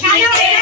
Happy birthday!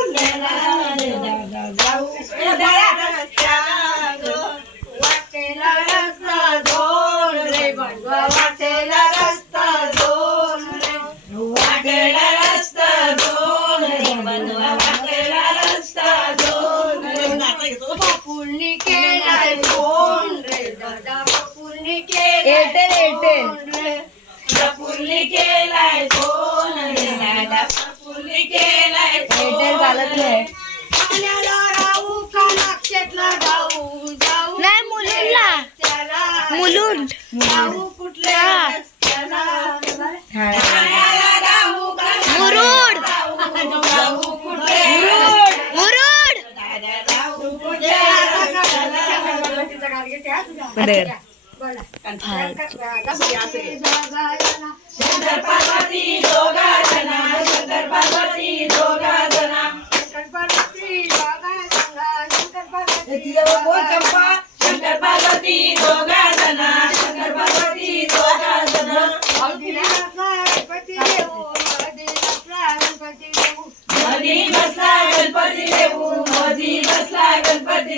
रे बापूंनी केलाय phone रे दादा बापूंनी केलाय एअरटेल, एअरटेल. फोन रे प्रफुल्ली केलाय फोन रे दादा प्रफुल्ली केलाय एअरटेल चालत नाही पाण्याला राहू का नाक्षेतला जाऊ जाऊ नाही, मुलुंडला. त्याला मुलुंड जाऊ शंकर पार्वती दोगा जना शंकर पार्वती दोगा जना गणपती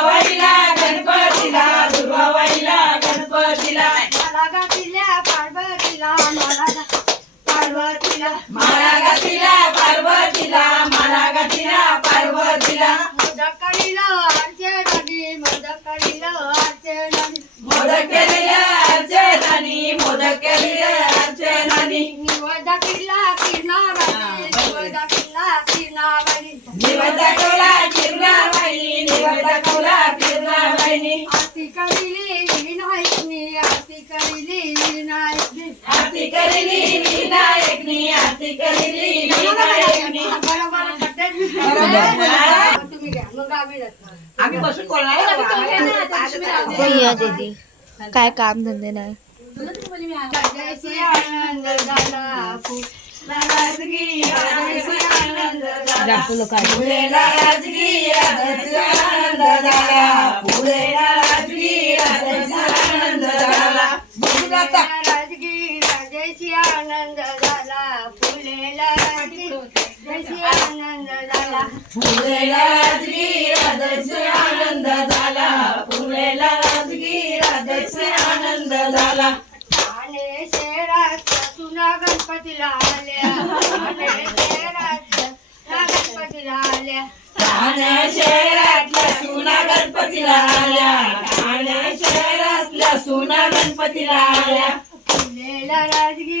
गातीला पार्वतीला माळा गातीला पार्वतीला. मोदकरीला अर्चनानी मोदकरीला अर्चनानी मोदक केलेल्या अर्चनानी मोदक केलेल्या अर्चनानी निवदकीला किरणावाणी निवदकीला किरणावाणी निवड दाखवला किरणाबाई निवड दाखवला किरणाबाईनी तुम्ही दीदी काय काम धंदे नाही जयश्री आनंद झाला. फुला राजगी राजाचा आनंद झाला फुलेला राजगी राजाचा आनंद झाला. पुढेला राजगी राजाचा आनंद झाला. ठाणे शहरात सुना गणपतीला आल्या. ठाणे शहरात सुना गणपतीला आल्या. ठाणे शहरातल्या सुना गणपतीला आल्या. ठाणे शहरातल्या सुना गणपतीला आल्या. फुलेला राजगी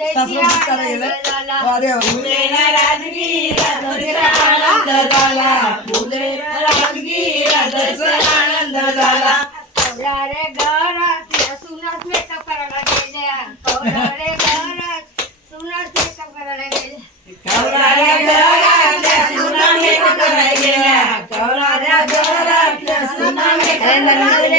आनंद झाला हा, आनंद झाला. फुलेला राजगीरा दसरा आनंद झाला. फुलेला राजगीरा दसरा आनंद झाला. कवळा रे घरात या सुनास मेकअप करायला गेल्या. कवळा रे घरात सुनास मेकअप करायला गेल्या. कवळाऱ्या घरातल्या सुना मेकअप करायला गेल्या. कवळाऱ्या घरातल्या सुना मेकअप करायला